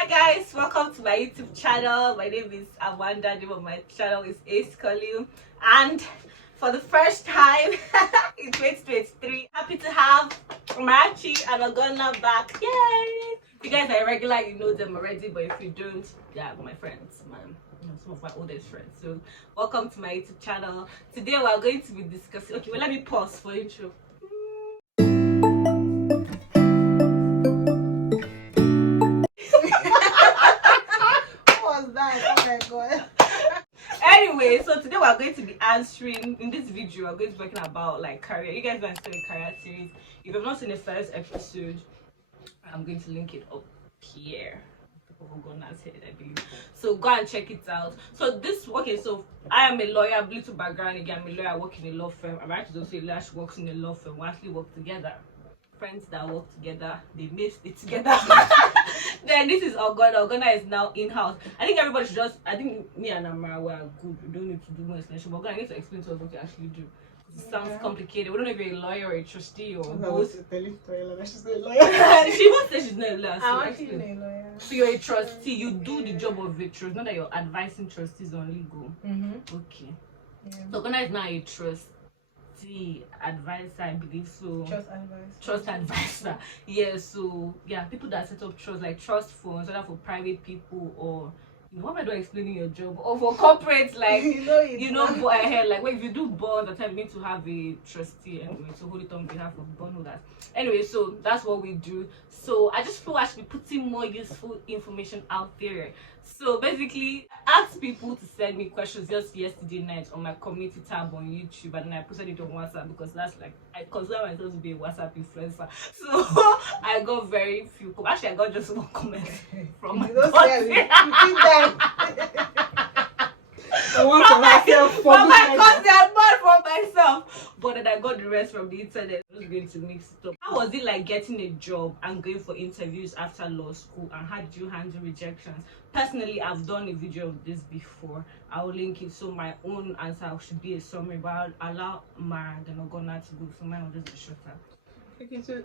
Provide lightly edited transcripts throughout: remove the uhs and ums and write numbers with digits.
Hi guys, welcome to my YouTube channel. My name is Amanda. The name of my channel is Ace Collium, and for the first time in 2023, happy to have Machi and Ogonna back. Yay! If you guys are regular, you know them already, but if you don't, yeah, my friends, some of my oldest friends. So welcome to my YouTube channel. Today we are going to be discussing. Okay, well, let me pause for intro. Anyway, so today we're going to be answering, in this video we're going to be talking about like career. You guys are still in career series. If you've not seen the first episode, I'm going to link it up here. I believe. So go and check it out. So so I am a lawyer, little background again. I'm a lawyer, I work in a law firm. I'm actually also a lawyer, she works in a law firm. We actually work together. Friends that work together, they may stay together. Then this is Ogonna. Ogonna is now in-house. I think everybody should I think me and Amara were good. We don't need to do more explanation. But Ogonna, I need to explain to us what you actually do. It sounds complicated. We don't know if you're a lawyer or a trustee or both. She's not a lawyer. She won't say she's not a lawyer. I'm actually not a lawyer. So you're a trustee. You do the job of a trustee, not that you're advising trustees on legal. Okay. Yeah. So Ogonna is now a trustee advisor, I believe so. Trust advisor. Yeah, so yeah, people that set up trust, like trust funds, whether for private people or what am I doing explaining your job? Or for corporate, like but ahead, like when if you do bonds, at times you need to have a trustee anyway to hold it on behalf of bondholders. Anyway, so that's what we do. So I just feel I should be putting more useful information out there. So basically, I asked people to send me questions just yesterday night on my community tab on YouTube, and then I posted it on WhatsApp because that's like I consider myself to be a WhatsApp influencer. So I got very few. Actually, I got just one comment from my cousin. From myself, but then I got the rest from the internet. I was going to mix it up. How was it like getting a job and going for interviews after law school, and how did you handle rejections? Personally, I've done a video of this before. I'll link it, so my own answer should be a summary, but I'll allow Mara and Ogonna to go, so mine will just be shorter. Okay, so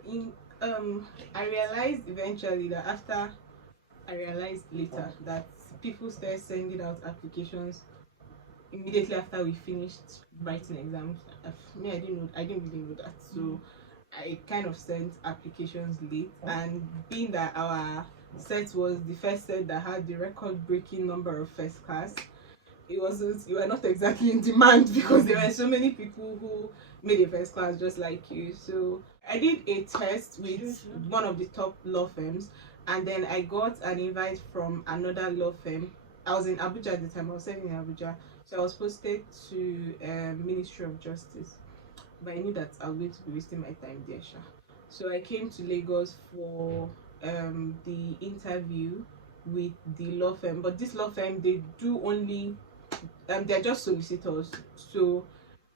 I realized eventually that after I realized later that people started sending out applications immediately after we finished writing exams. Me, I didn't really know that, so I kind of sent applications late. And being that our set was the first set that had the record-breaking number of first class, you were not exactly in demand because there were so many people who made a first class just like you. So I did a test with one of the top law firms, and then I got an invite from another law firm. I was in Abuja at the time. I was serving in Abuja. So I was posted to Ministry of Justice, but I knew that I was going to be wasting my time there. So I came to Lagos for the interview with the law firm. But this law firm, they do only they're just solicitors. So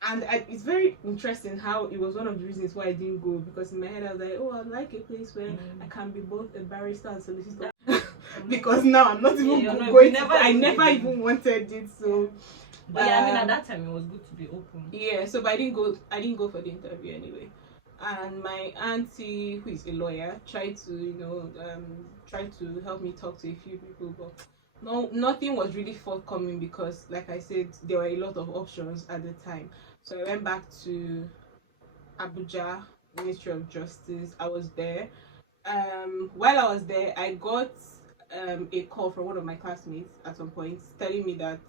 it's very interesting how it was one of the reasons why I didn't go, because in my head I was like, oh, I'd like a place where I can be both a barrister and solicitor. Because now I'm not even going to. I never even wanted it. So but yeah, I mean at that time it was good to be open. Yeah, so but I didn't go for the interview anyway. And my auntie, who is a lawyer, tried to help me talk to a few people, but nothing was really forthcoming because, like I said, there were a lot of options at the time. So I went back to Abuja, Ministry of Justice. I was there. While I was there, I got a call from one of my classmates at some point telling me that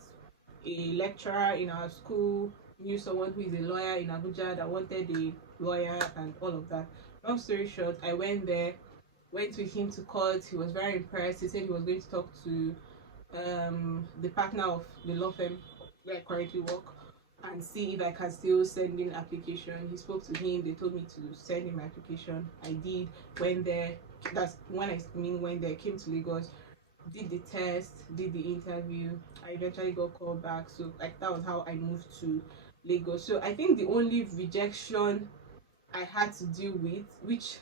a lecturer in our school knew someone who is a lawyer in Abuja that wanted a lawyer and all of that. Long story short, I went there, went with him to court. He was very impressed. He said he was going to talk to the partner of the law firm where I currently work and see if I can still send in application. He spoke to him. They told me to send in my application. I did. Went there. That's when went there. Came to Lagos, did the test, did the interview. I eventually got called back. So like that was how I moved to Lagos. So I think the only rejection I had to deal with, which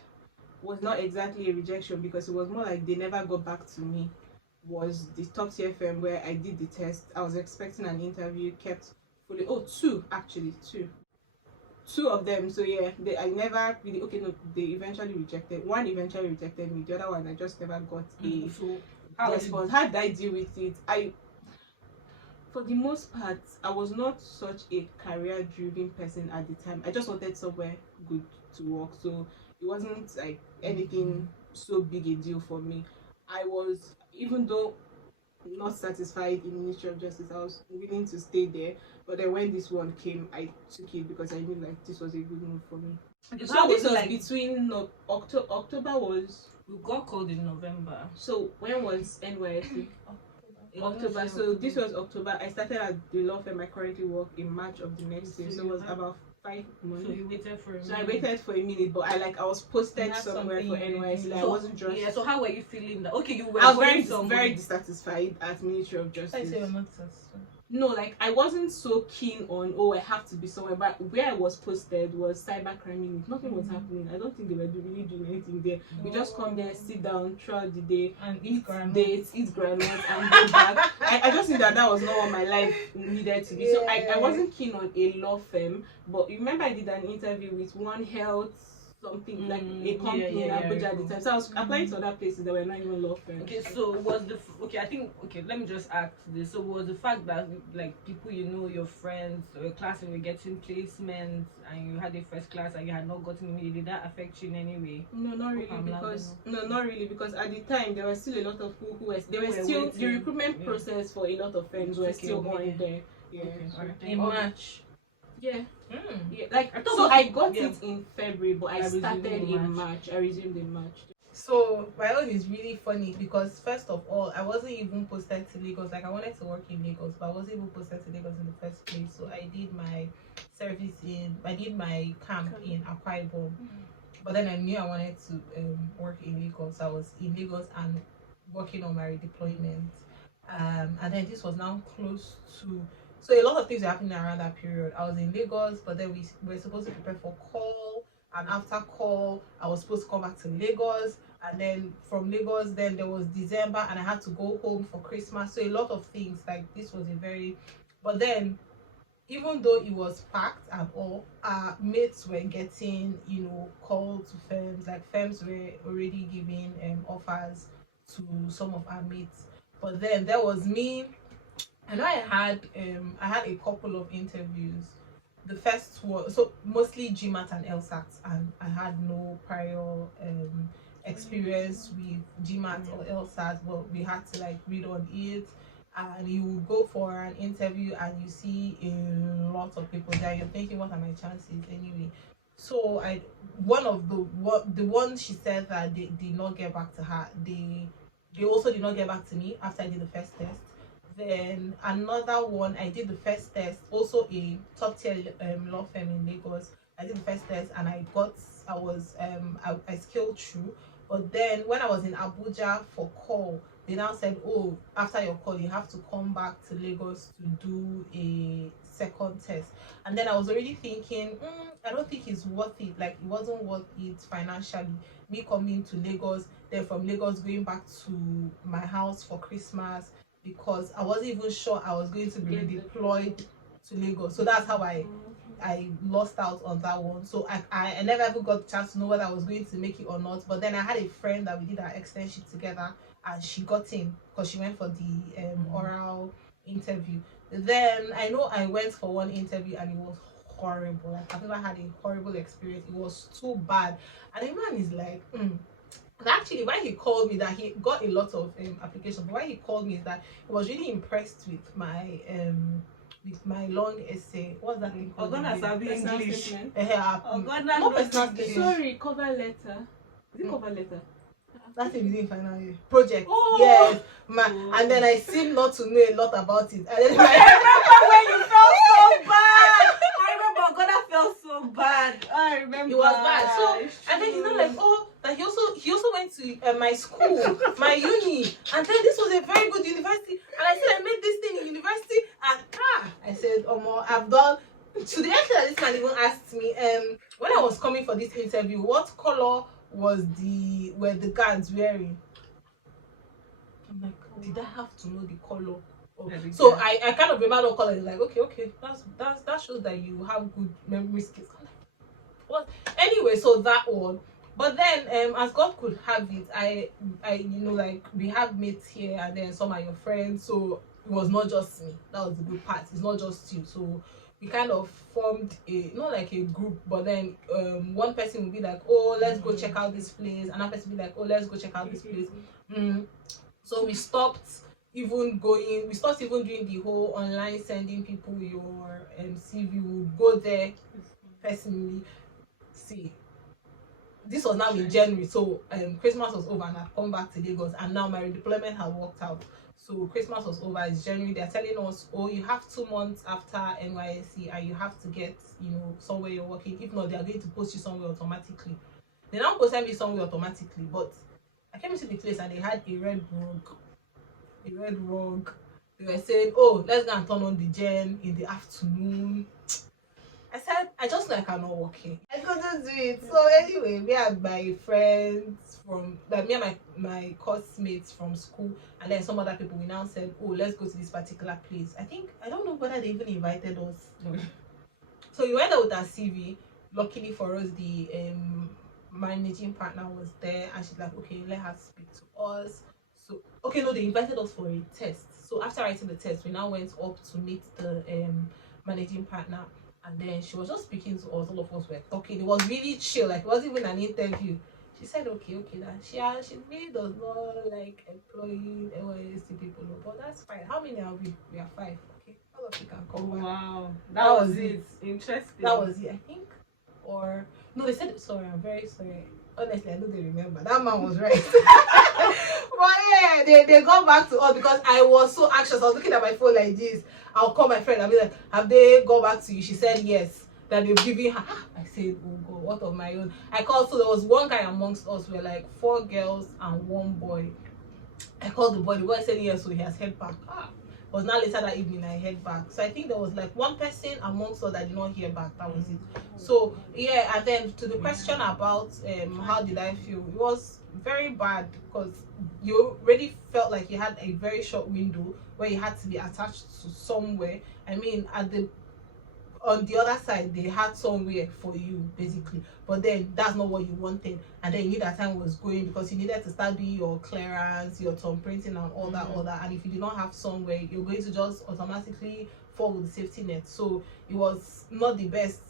was not exactly a rejection because it was more like they never got back to me, was the top tier firm where I did the test. I was expecting an interview, kept fully. Oh, two actually, two of them. So yeah, I never really. Okay, no, they eventually rejected. One eventually rejected me. The other one I just never got a. response. How did I deal with it? For the most part, I was not such a career-driven person at the time. I just wanted somewhere good to work, so it wasn't like anything so big a deal for me. I was, even though not satisfied in Ministry of Justice, I was willing to stay there. But then when this one came, I took it because I knew like this was a good move for me. Okay, So this was like, between October was. We got called in November. So when was NYSC? October. So this was October. I started at the law firm I currently work in March of the next year. So it was about 5 months. So you waited for a minute. So I waited for a minute, but I was posted somewhere for NYSC. Like, I wasn't just. Yeah. So how were you feeling? That okay, you were. I was very dissatisfied at Ministry of Justice. I say you're not satisfied. No, like I wasn't so keen on I have to be somewhere, but where I was posted was cybercrime unit. Nothing was happening. I don't think they were really doing anything there. We just come there, sit down throughout the day, and eat dates, eat granules, and go back. I just think that was not what my life needed to be. So I wasn't keen on a law firm. But you remember I did an interview with One Health something like a company in Abuja at the time. So I was applying to other places that were not even law firms. Okay, so was the let me just ask this. So was the fact that like people your friends or your class and you're getting placements and you had a first class and you had not gotten any, did that affect you in any way? No, not really because at the time there were still a lot of people who were still waiting. The recruitment process for a lot of firms were still on there. Yeah. Okay. In March. Yeah. Like I got it in February, but I started in March. I resumed in March. So my own is really funny because first of all, I wasn't even posted to Lagos. Like I wanted to work in Lagos, but I wasn't even posted to Lagos in the first place. So I did my camp in Akwa Ibom. But then I knew I wanted to work in Lagos. I was in Lagos and working on my redeployment. And then this was now close to. So a lot of things were happening around that period. I was in Lagos, but then we were supposed to prepare for call, and after call, I was supposed to come back to Lagos, and then from Lagos, then there was December, and I had to go home for Christmas. So a lot of things like this was but then, even though it was packed and all, our mates were getting, called to firms. Like firms were already giving offers to some of our mates. But then there was me. I know I had a couple of interviews. The first was so mostly GMAT and LSAT, and I had no prior experience with GMAT or LSAT, but we had to like read on it. And you would go for an interview and you see a lot of people there. You're thinking, what are my chances anyway? So the one she said that they did not get back to her. They also did not get back to me after I did the first test. Then another one, I did the first test, also a top tier law firm in Lagos. I did the first test and I scaled through. But then when I was in Abuja for call, they now said, oh, after your call, you have to come back to Lagos to do a second test. And then I was already thinking, I don't think it's worth it. Like, it wasn't worth it financially. Me coming to Lagos, then from Lagos going back to my house for Christmas, because I wasn't even sure I was going to be deployed to Lagos. So that's how I lost out on that one. So I never ever got a chance to know whether I was going to make it or not. But then I had a friend that we did our externship together, and she got in because she went for the oral interview. Then I know I went for one interview and it was horrible. Like, I've never had a horrible experience. It was too bad. And the man is like, actually, why he called me, that he got a lot of applications, but why he called me is that he was really impressed with my long essay. What's that thing called? English. Not personal statement. Sorry, cover letter. Is it cover letter? That's a within final year project. Oh. Yes, and then I seem not to know a lot about it. And then I remember when you felt so bad. I remember God, felt so bad. I remember it was bad. So and then he's not like, that he also went to my school, my uni, and then this was a very good university. And I said I made this thing in university, and I said, I've done. To the extent that this man even asked me, when I was coming for this interview, what color were the guards wearing? I'm like, did I have to know the color? So I kind of remember the color. It's like, okay, that shows that you have good memory skills. I'm like, what? Anyway, so that one. But then, as God could have it, I, you know, like we have mates here, and then some are your friends, so it was not just me. That was the good part. It's not just you. So we kind of formed a, not like a group, but then one person would be like, oh, let's go check out this place. Another person would be like, oh, let's go check out this place. So we stopped even doing the whole online sending people your CV. We would go there personally. See, this was now in January, so Christmas was over and I'd come back to Lagos, and now my redeployment had worked out. So Christmas was over, it's January. They're telling us, oh, you have 2 months after NYSC and you have to get, you know, somewhere you're working. If not, they're going to post you somewhere automatically. They now posted me somewhere automatically, but I came into the place and they had a red rug. They were saying, oh, let's go and turn on the gen in the afternoon. I said, I just like I'm not working. I couldn't do it. So anyway, me and my friends from, like me and my course mates from school, and then some other people, we now said, oh, let's go to this particular place. I don't know whether they even invited us. So we went there with our CV. Luckily for us, the managing partner was there, and she's like, okay, let her speak to us. So okay, no, they invited us for a test. So after writing the test, we now went up to meet the managing partner. And then she was just speaking to us, all of us were talking. It was really chill, like it wasn't even an interview. She said, okay, that she really does not like employing NYSC people, but that's fine. How many are we? We are 5. Okay, all of you can come back. Wow, that was it. Interesting. That was it, I think. Or no, they said, sorry, I'm very sorry. Honestly, I know they remember. That man was right. But yeah, they got back to us because I was so anxious. I was looking at my phone like this. I'll call my friend. I'll be like, have they got back to you? She said yes. That they've given her. I said, oh God, what of my own? I called. So there was one guy amongst us. We were like 4 girls and 1 boy. I called the boy. The boy said yes, so he has head back. It was now later that evening I head back. So I think there was like 1 person amongst us that did not hear back. That was it. So yeah, and then to the question about how did I feel, it was very bad because you already felt like you had a very short window where you had to be attached to somewhere. I mean, on the other side they had somewhere for you basically, but then that's not what you wanted, and then you knew that time was going because you needed to start doing your clearance, your thumb printing and all that, and if you did not have somewhere, you're going to just automatically fall with the safety net. So it was not the best.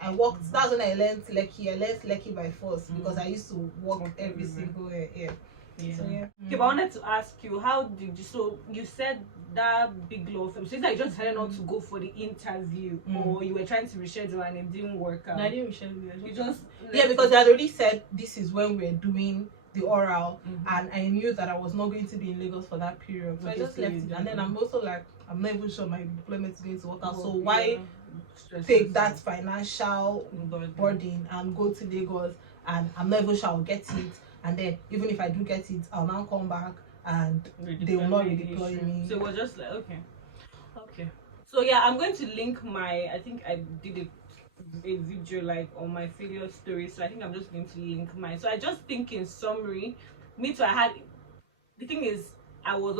I worked, that's when I learned Lekki by force, because I used to work every single year. Yeah. So yeah. Okay, but I wanted to ask you, how did you, so you said that big law firm, so it's like you just decided not to go for the interview, or you were trying to reschedule and it didn't work out? No, I didn't reschedule. You just because they had already said this is when we're doing the oral, and I knew that I was not going to be in Lagos for that period, so I just left it. And then I'm also like, I'm not even sure my deployment is going to work out, so why take that financial burden and go to Lagos, and I'm not even sure I'll get it. And then even if I do get it, I'll now come back and they will not redeploy me. So we're just like, okay. So yeah, I'm going to link my, I think I did a video like on my failure story, so I think I'm just going to link mine. So I just think in summary, me too, the thing is, I was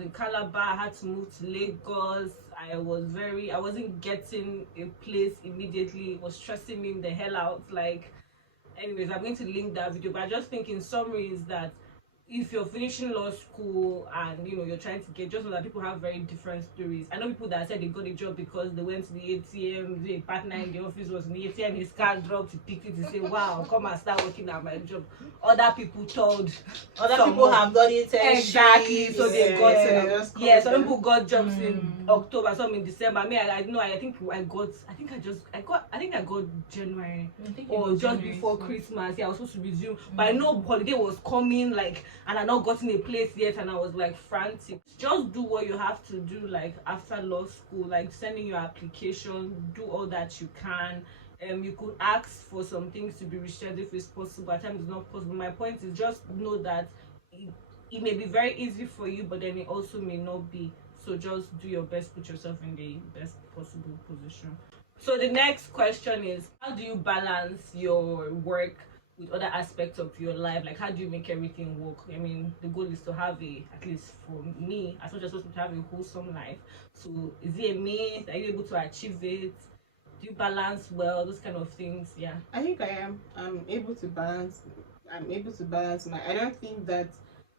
in Calabar, I had to move to Lagos. I wasn't getting a place immediately. It was stressing me the hell out. Like, anyways, I'm going to link that video, but I just think in summary is that if you're finishing law school and you're trying to get, just know that people have very different stories. I know people that said they got a job because they went to the ATM, the partner in the office was in the ATM, his card dropped, he picked it, to say, wow, come and start working at my job. Other people have done it exactly, so they got some people got jobs in October, some in December. I think I got January or just before Christmas. Yeah, I was supposed to resume, but I know holiday was coming, like, and I not gotten a place yet, and I was like frantic. Just do what you have to do, like after law school, like sending your application, do all that you can. You could ask for some things to be rescheduled if it's possible. At times it's not possible. My point is just know that it may be very easy for you, but then it also may not be. So just do your best, put yourself in the best possible position. So the next question is, how do you balance your work with other aspects of your life? Like, how do you make everything work? I mean, the goal is to have at least for me, as much as possible, to have a wholesome life. So is it a myth? Are you able to achieve it? Do you balance well? Those kind of things. Yeah. I think I am. I'm able to balance. My. I don't think that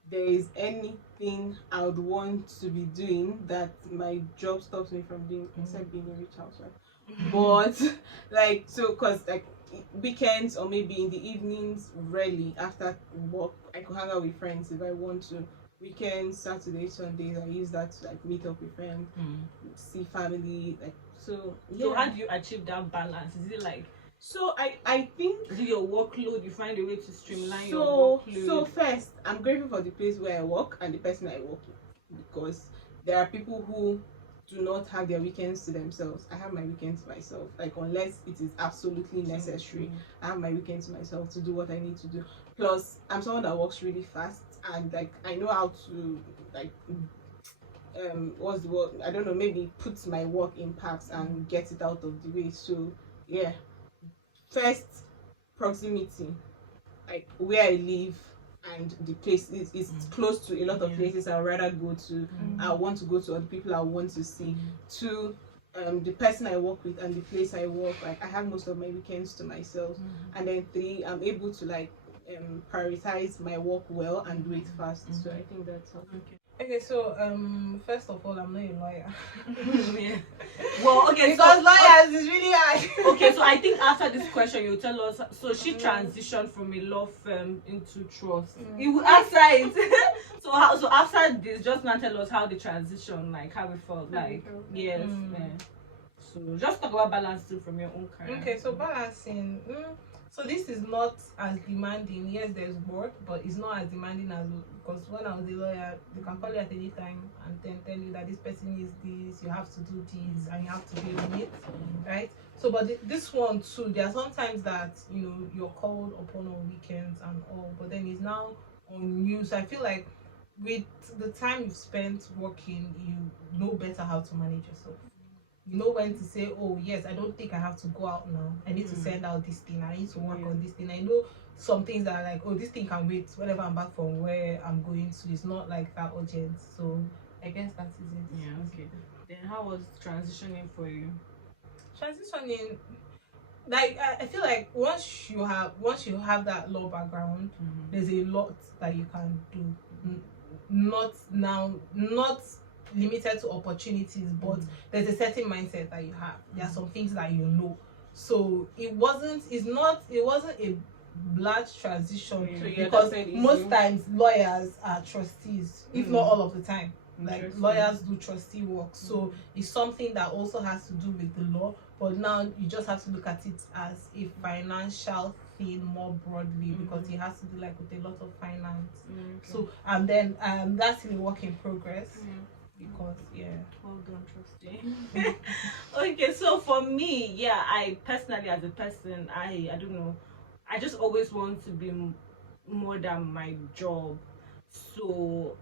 there is anything I would want to be doing that my job stops me from doing, except being a rich housewife. But like, so, cause like weekends or maybe in the evenings, rarely after work, I could hang out with friends if I want to. Weekends, Saturdays, Sundays, I use that to like meet up with friends, see family, like, so yeah. So how do you achieve that balance? Is it like, so I think, is it your workload? You find a way to streamline your workload? So first, I'm grateful for the place where I work and the person I work with, because there are people who do not have their weekends to themselves. I have my weekends to myself. Like, unless it is absolutely necessary, I have my weekends to myself to do what I need to do. Plus, I'm someone that works really fast, and like I know how to like what's the word? I don't know, maybe put my work in parts and get it out of the way. So yeah. First, proximity. Like where I live and the place is close to a lot of places I'd rather go to. I want to go to, or the people I want to see. Two, the person I work with and the place I work, like I have most of my weekends to myself. And then three, I'm able to like prioritize my work well and do it fast. So I think that's how. Okay, so first of all, I'm not a lawyer. Yeah. Well, okay, because lawyers is really hard. Okay, so I think after this question, you tell us. So she transitioned from a law firm into trust. You will answer it. So after this, just now tell us how the transition, like how it felt, like yes. So just talk about balancing from your own career. Okay, so balancing. So this is not as demanding. Yes, there's work, but it's not as demanding as, because when I was a lawyer, they can call you at any time and then tell you that this person is this, you have to do this, and you have to be on it, right? So, but this one too, there are sometimes that you're called upon on weekends and all, but then it's now on you. So I feel like with the time you've spent working, you know better how to manage yourself. You know when to say, oh yes, I don't think I have to go out now. I need to send out this thing. I need to work on this thing. I know some things that are like, oh, this thing can wait whenever I'm back from where I'm going to. It's not like that urgent. So I guess that is it. Yeah, okay. Then how was transitioning for you? Transitioning, like I feel like once you have that law background, there's a lot that you can do. Not limited to opportunities, but there's a certain mindset that you have. There are some things that you know. So it wasn't a large transition, because most times lawyers are trustees, if not all of the time. Like lawyers do trustee work. So it's something that also has to do with the law, but now you just have to look at it as a financial thing more broadly, because it has to do like with a lot of finance. So and then that's in a work in progress. Because well done, trustee. Okay, so for me, I personally, as a person, I don't know, I just always want to be more than my job. So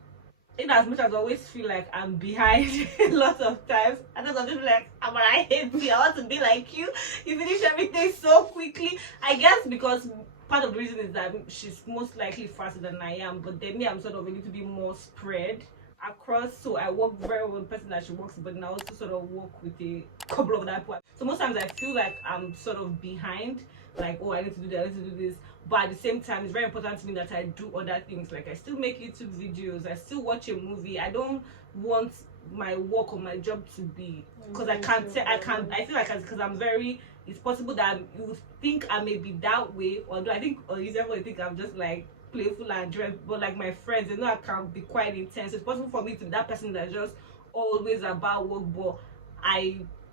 in as much as I always feel like I'm behind a lot of times, and then I'm just like, I hate you, I want to be like you finish everything so quickly. I guess because part of the reason is that she's most likely faster than I am, but then me, I'm sort of a little bit more spread across. So I work very well with the person that she works, but then I also sort of work with a couple of other people. So most times I feel like I'm sort of behind, like, oh, I need to do that, I need to do this. But at the same time, it's very important to me that I do other things. Like I still make YouTube videos, I still watch a movie. I don't want my work or my job to be, because I feel like because I'm very, it's possible that you think I may be that way, although I think, or you definitely think I'm just like playful and dressed, but like my friends, they know I can be quite intense. It's possible for me to be that person that's just always about work, but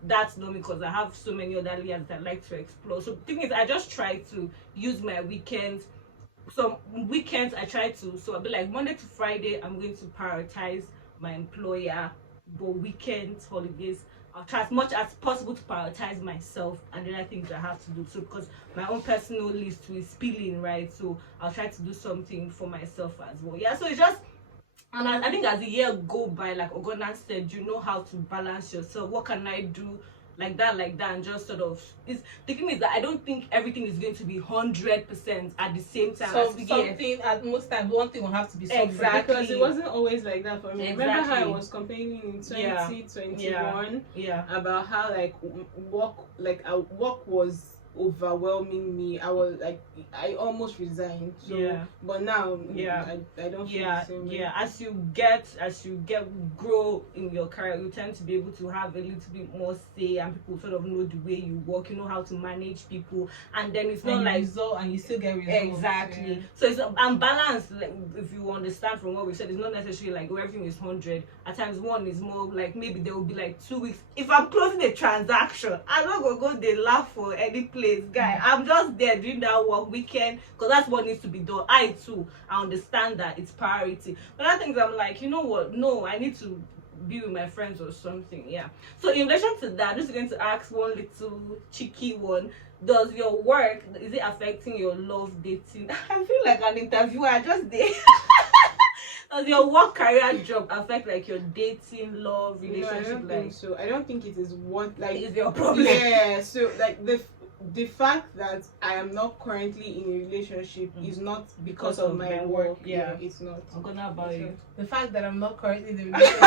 that's not me, because I have so many other layers that I like to explore. So the thing is, I just try to use my weekends. Some weekends I try to, so I'll be like Monday to Friday, I'm going to prioritize my employer, but weekends, holidays, I'll try as much as possible to prioritize myself and the other things I have to do. So because my own personal list is spilling, right? So I'll try to do something for myself as well. Yeah, so it's just, and I think as the year go by, like Ogona said, you know how to balance yourself. What can I do like that, and just sort of is the thing is that I don't think everything is going to be 100% at the same time. So something at most times, one thing will have to be suffering. Exactly, because it wasn't always like that for me. Exactly. Remember how I was complaining in 2021 about how like work was overwhelming me. I was like, I almost resigned. So but now I don't feel the same way. As you get grow in your career, you tend to be able to have a little bit more say, and people sort of know the way you work, you know how to manage people, and then it's not like result, and you still get results. Exactly. So it's unbalanced. Like, if you understand from what we said, it's not necessarily like everything is 100. At times one is more like maybe there will be like 2 weeks. If I'm closing a transaction, I'm not gonna go they laugh for any place, guy. I'm just there doing that work weekend because that's what needs to be done. I understand that it's priority. But other things I'm like, you know what? No, I need to be with my friends or something. So in relation to that, I'm just going to ask one little cheeky one. Does your work, is it affecting your love dating? I feel like an interviewer. I just did. Does your work, career, job affect like your dating, love, relationship? No, I don't think so. I don't think it is what like is your problem. Yeah. So like the fact that I am not currently in a relationship is not because of my work. Yeah, it's not. I'm gonna about you. The fact that I'm not currently in a relationship.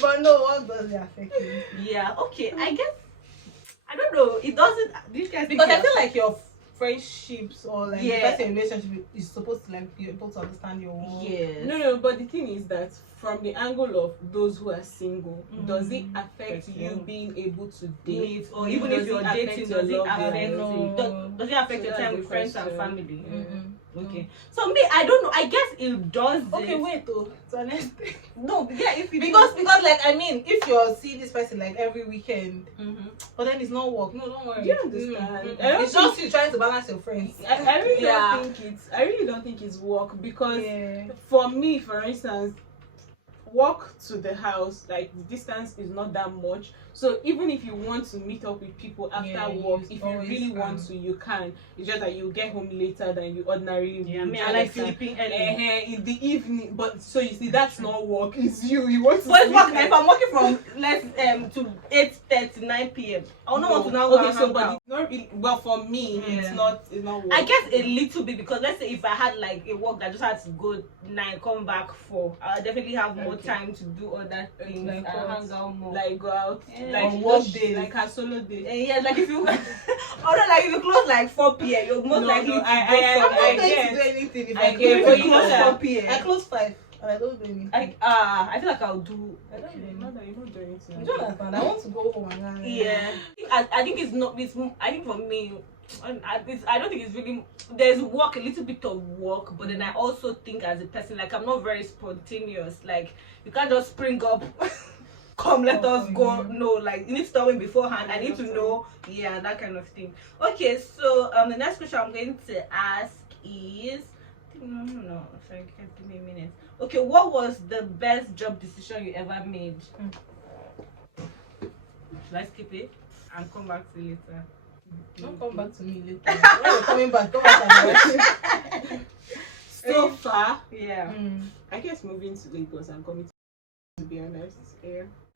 But no, what does it affect you? Yeah, okay. I guess I don't know. It doesn't. These guys because I feel like your friendships or like the person relationship is supposed to like be able to understand your work. Yes. No, but the thing is that from the angle of those who are single, does it affect you being able to date, or even if you're dating, does it affect your time with friends and family? Okay. So me, I don't know. I guess it does. Okay, wait though. No, if you because like I mean, if you're seeing this person like every weekend, but then it's not work. No, don't worry. Do you understand? It's just you trying to balance your friends. I really don't think it's work because for me, for instance, walk to the house, like the distance is not that much. So even if you want to meet up with people after work, if you really want to, you can. It's just that you get home later than you ordinarily would. I mean, I like sleeping in the evening. But so you see, that's not work. It's you want to. But it's work. If I'm working from to 8:30, 9 p.m. I don't want to now go so but it's not really, well for me. It's not work. I guess a little bit because let's say if I had like a work that just had to go 9, come back 4, I'll definitely have more time to do other things, like hang out more, like go out, like work day, like a solo day. Yeah, like if you, like if you close like 4 p.m., you're most likely to I'm not going to do anything if I close 4 p.m. I close 5 and I don't do anything. I feel like I'll do. I don't know. Not that you don't do anything. You don't understand. I want to go home and I think it's not. I think for me, I don't think it's really. There's work, a little bit of work, but then I also think as a person, like I'm not very spontaneous. Like you can't just spring up. Come, let us go. No, like you need to tell me beforehand. I need to know. Yeah, that kind of thing. Okay, so the next question I'm going to ask is no, sorry, give me a minute. Okay, what was the best job decision you ever made? Should I skip it and come back to you later? Don't come back to me later. When you're coming back, come back and so far, I guess moving to Lagos and coming to be honest.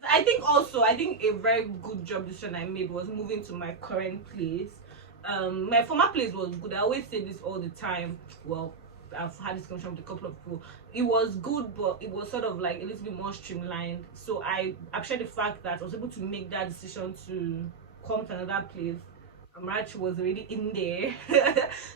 I think a very good job decision I made was moving to my current place. My former place was good. I always say this all the time. Well, I've had this conversation with a couple of people. It was good, but it was sort of like a little bit more streamlined. So I appreciate the fact that I was able to make that decision to come to another place. Amarachi was already in there,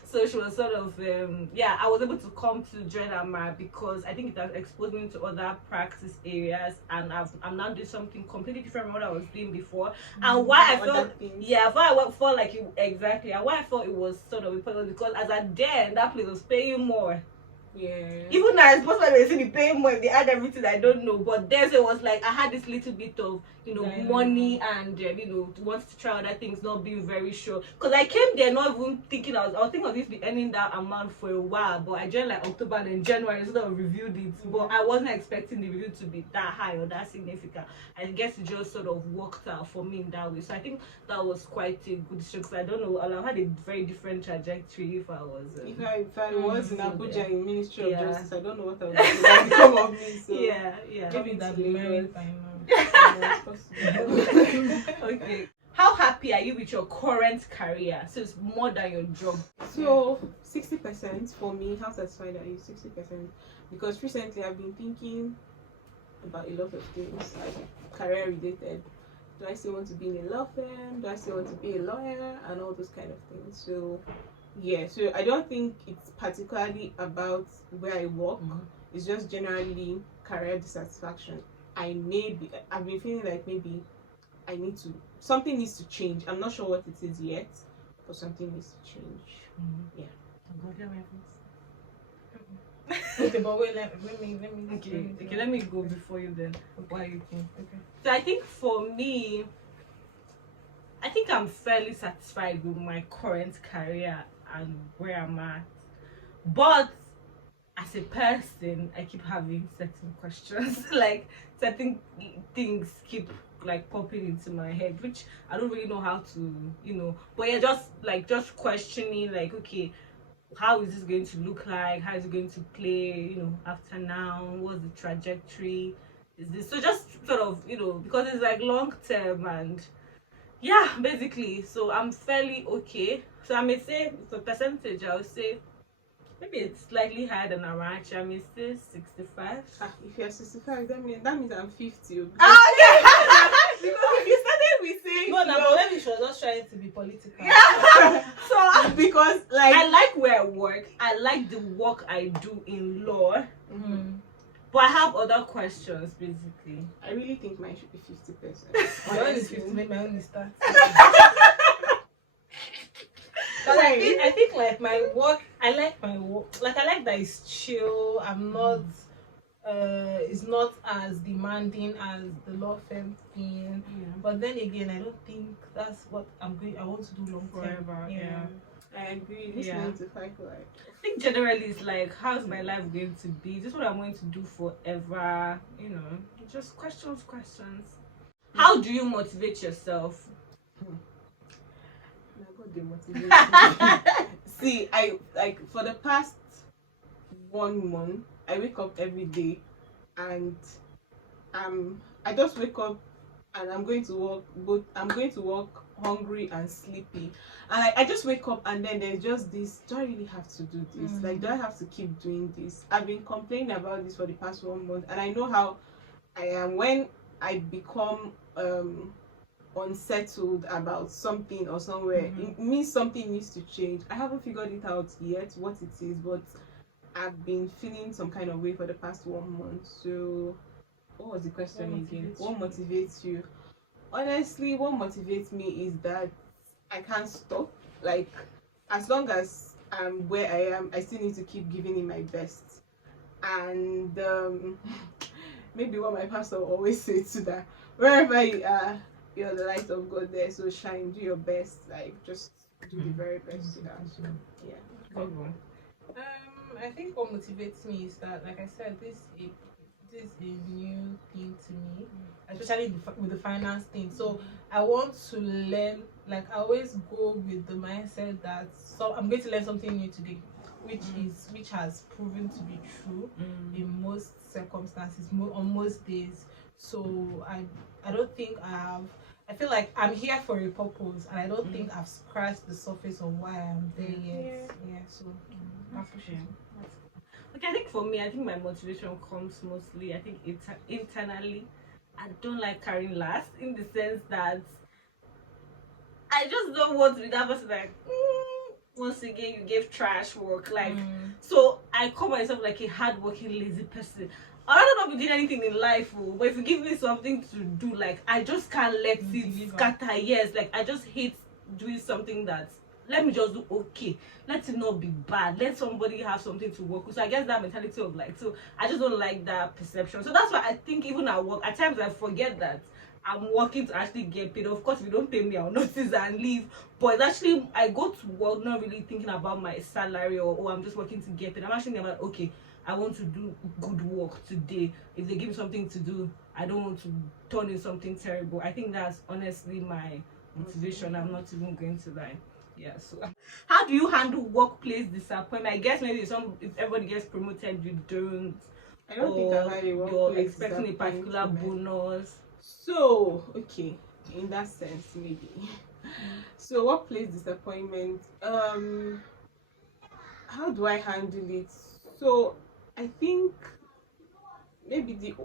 so she was sort of I was able to come to join Amara because I think it has exposed me to other practice areas, and I'm now doing something completely different from what I was doing before. And why I felt and why I felt it was sort of important because as a then that place was paying more. Even though I suppose they see me paying more if they add everything I don't know, but then so it was like I had this little bit of money and wanted to try other things, not being very sure because I came there not even thinking I was thinking of this be earning that amount for a while, but I joined like October and January sort of reviewed it, but I wasn't expecting the review to be that high or that significant. I guess it just sort of worked out for me in that way, so I think that was quite a good decision because I don't know, I had a very different trajectory if I was if I was in Abuja in Ministry of Justice, I don't know what I would do. That become of me. So yeah. Maybe that be married by now. Okay. How happy are you with your current career? So it's more than your job. So 60% for me. How satisfied are you? 60%, because recently I've been thinking about a lot of things, like career related. Do I still want to be in a law firm? Do I still want to be a lawyer? And all those kind of things. So yeah, so I don't think it's particularly about where I work. It's just generally career dissatisfaction. I've been feeling like maybe something needs to change. I'm not sure what it is yet, but something needs to change. Yeah. Okay, but wait, let me. Okay, let me go before you then. Okay. Why you think? Okay. So I think for me, I think I'm fairly satisfied with my current career and where I'm at. But as a person, I keep having certain questions. Like certain things keep like popping into my head, which I don't really know how to, but yeah, just questioning, like, okay, how is this going to look like? How is it going to play, after now? What's the trajectory? Is this so just sort of, because it's like long term, and yeah, basically, so I'm fairly okay. So I may say the percentage, I would say maybe it's slightly higher than Arachi. I may say 65. If you're 65, that means I'm 50. Oh yeah. Because if you started with saying No, but maybe she was just trying to be political. Yeah. So because like I like where I work. I like the work I do in law. But I have other questions, basically. I really think mine should be 50%. My own is 50, maybe my own is start. I think like my work, I like my work. Like I like that it's chill. I'm not it's not as demanding as the law firm thing. But then again, I don't think that's what I want to do long term. Forever. Yeah. I agree. This 9 to 5 life. I think generally it's like, how's my life going to be? This is what I'm going to do forever. Just questions. How do you motivate yourself? See, I like for the past 1 month, I wake up every day, and I just wake up and I'm going to work. But I'm going to work hungry and sleepy, and I just wake up, and then there's just this: do I really have to do this? Like, do I have to keep doing this? I've been complaining about this for the past 1 month, and I know how I am when I become unsettled about something or somewhere. It means something needs to change. I haven't figured it out yet what it is, but I've been feeling some kind of way for the past 1 month. So what was the question again? What motivates you? Honestly, what motivates me is that I can't stop. Like, as long as I'm where I am, I still need to keep giving it my best. And maybe what my pastor always says to that: wherever you are, you're the light of God there, so shine, do your best, like just do the very best you can. Yeah. Good one. I think what motivates me is that, like I said, this is a new thing to me, especially with the finance thing. So I want to learn. Like, I always go with the mindset that I'm going to learn something new today, which has proven to be true in most circumstances, on most days. So I don't think I feel like I'm here for a purpose, and I don't think I've scratched the surface of why I'm there yet. Yeah, so I appreciate it. Okay, I think for me, my motivation comes mostly, I think, internally. I don't like carrying last, in the sense that I just don't want to be that person like, once again, you gave trash work. Like, so I call myself like a hardworking, lazy person. I don't know if you did anything in life, but if you give me something to do, like, I just can't let it scatter. Yes, like, I just hate doing something that, let me just do okay. Let it not be bad. Let somebody have something to work with. So I guess that mentality of like, so I just don't like that perception. So that's why I think even at work, at times I forget that I'm working to actually get paid. Of course, if you don't pay me, I'll notice and leave. But it's actually, I go to work not really thinking about my salary or, oh, I'm just working to get paid. I'm actually thinking about, okay, I want to do good work today. If they give me something to do, I don't want to turn in something terrible. I think that's honestly my motivation. I'm not even going to lie. yeah. So how do you handle workplace disappointment? I guess maybe if everybody gets promoted, you don't. I don't think I've had a workplace you're expecting a particular disappointment. bonus. So, okay, in that sense, maybe. So, workplace disappointment. How do I handle it? So, I think maybe the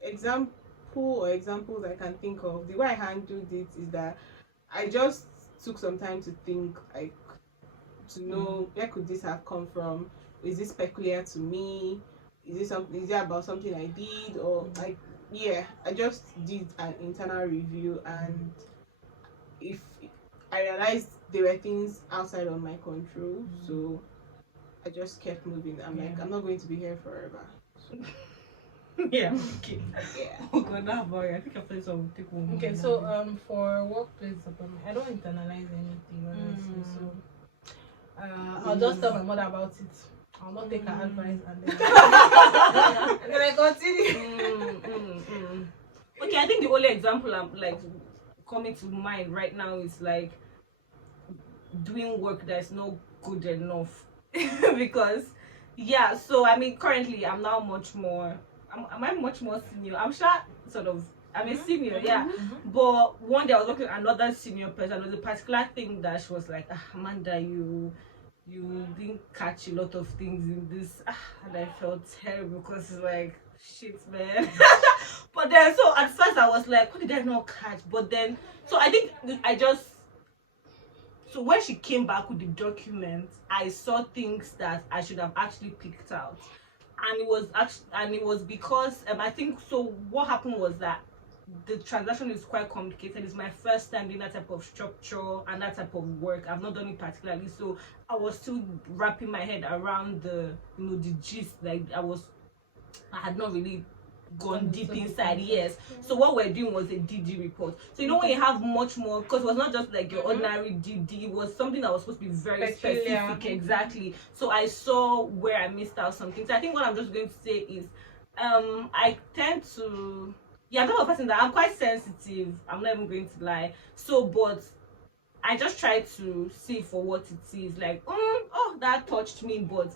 example or examples I can think of, the way I handled it is that I just took some time to think, like, to know where could this have come from? Is this peculiar to me? Is it about something I did? Or like, yeah, I just did an internal review, and if I realized there were things outside of my control, so I just kept moving. I'm like, I'm not going to be here forever. So. Yeah, okay. Yeah. Oh god, that boy. I think I played some take one. Okay, so for workplace disappointment, I don't internalize anything honestly. So I'll just tell my mother about it. I'll not take her advice, and then I continue. Okay, I think the only example I'm like coming to mind right now is like doing work that's not good enough. Because yeah, so I mean currently I'm now much more am I much more senior? I'm sure sort of I'm a senior, yeah. But one day I was looking at another senior person. There was a particular thing that she was like, Amanda, you didn't catch a lot of things in this, and I felt terrible because it's like shit, man. But then so at first I was like, what did I not catch? But then so I think so when she came back with the document, I saw things that I should have actually picked out, and it was because I think so. What happened was that the transaction is quite complicated. It's my first time doing that type of structure and that type of work. I've not done it particularly, so I was still wrapping my head around the the gist. Like I had not really gone deep inside. Yes. So what we're doing was a DD report. So when you have much more, because it was not just like your ordinary DD, it was something that was supposed to be very specific. Exactly. So I saw where I missed out something. So I think what I'm just going to say is I tend to I'm not a person that I'm quite sensitive. I'm not even going to lie. So but I just try to see for what it is. Like, that touched me, but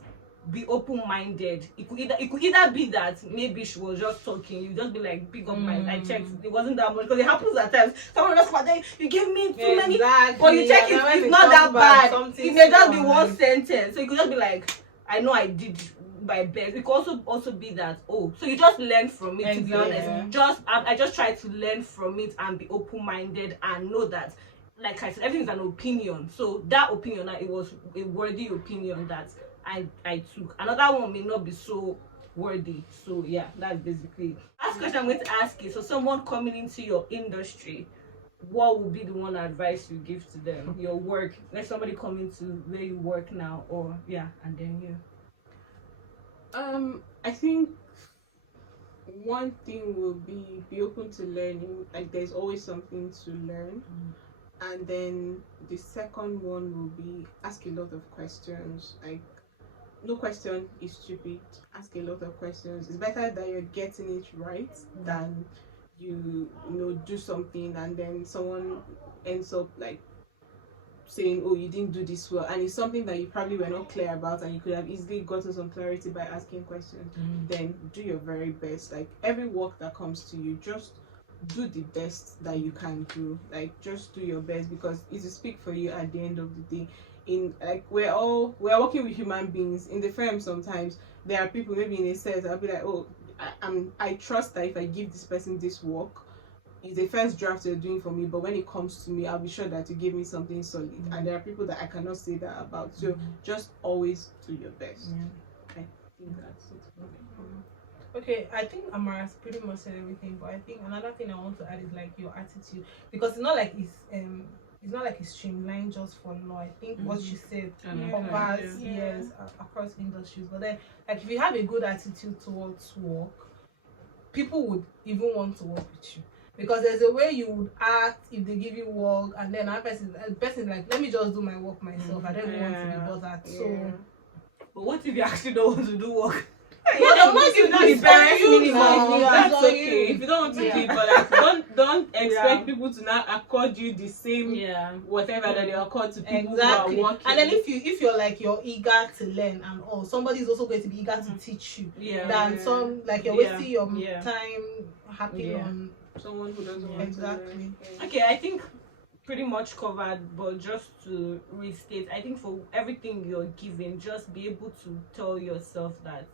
be open-minded. It could either be that maybe she was just talking. You just be like, pick up my. I checked. It wasn't that much because it happens at times. Someone just come there. You give me too many, but you check it's not that bad. It may just be one sentence. So you could just be like, I know I did my best. It could also be that so you just learn from it. To be honest, I just try to learn from it and be open-minded and know that, like I said, everything is an opinion. So that opinion, it was a worthy opinion that I took. Another one may not be so worthy. So yeah, that's basically it. Last question I'm going to ask you. So someone coming into your industry, what would be the one advice you give to them? Your work, like somebody coming to where you work now, or and then you. I think one thing will be open to learning. Like there's always something to learn. And then the second one will be ask a lot of questions. Like no question is stupid. Ask a lot of questions. It's better that you're getting it right than you do something and then someone ends up like saying, oh, you didn't do this well, and it's something that you probably were not clear about and you could have easily gotten some clarity by asking questions. Then do your very best. Like every work that comes to you, just do the best that you can do. Like just do your best, because it will speak for you at the end of the day. In like we're working with human beings in the firm. Sometimes there are people, maybe in a set, I'll be like, oh, I trust that if I give this person this work, it's the first draft you're doing for me, but when it comes to me, I'll be sure that you give me something solid. And there are people that I cannot say that about. So just always do your best. I think that's it for me. Okay, I think Amara's pretty much said everything, but I think another thing I want to add is like your attitude, because it's not like it's streamlined just for law. I think what she said covers across industries. But then, like if you have a good attitude towards work, people would even want to work with you, because there's a way you would act if they give you work, and then a person is like, let me just do my work myself. I don't even want to be bothered. So, but what if you actually don't want to do work? But once you do the bare minimum, that's on okay. you. If you don't want to do it, but like don't expect people to now accord you the same whatever that they accord to people who are working. And then if you're like you're eager to learn and all, somebody's also going to be eager to teach you. Than some like you're wasting your time happy on someone who doesn't want to learn. Okay, I think pretty much covered, but just to restate, I think for everything you're giving, just be able to tell yourself that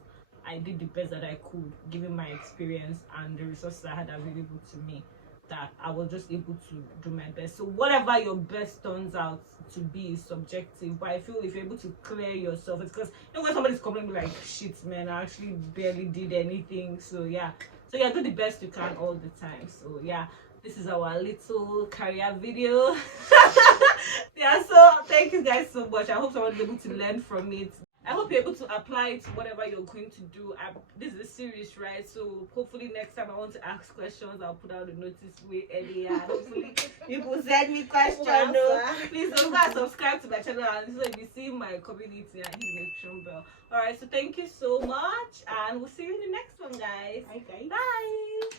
I did the best that I could given my experience and the resources I had available to me, that I was just able to do my best. So whatever your best turns out to be is subjective, but I feel if you're able to clear yourself, it's because you know when somebody's complaining like, shit man, I actually barely did anything. So yeah, do the best you can all the time. So yeah, this is our little career video. So thank you guys so much. I hope someone's able to learn from it. I hope you're able to apply it to whatever you're going to do. This is a series, right? So hopefully next time I want to ask questions, I'll put out the notice way earlier. And hopefully people send me questions. Please don't forget to subscribe to my channel and so you see my community and hit the notification bell. Alright, so thank you so much and we'll see you in the next one, guys. Bye guys. Bye.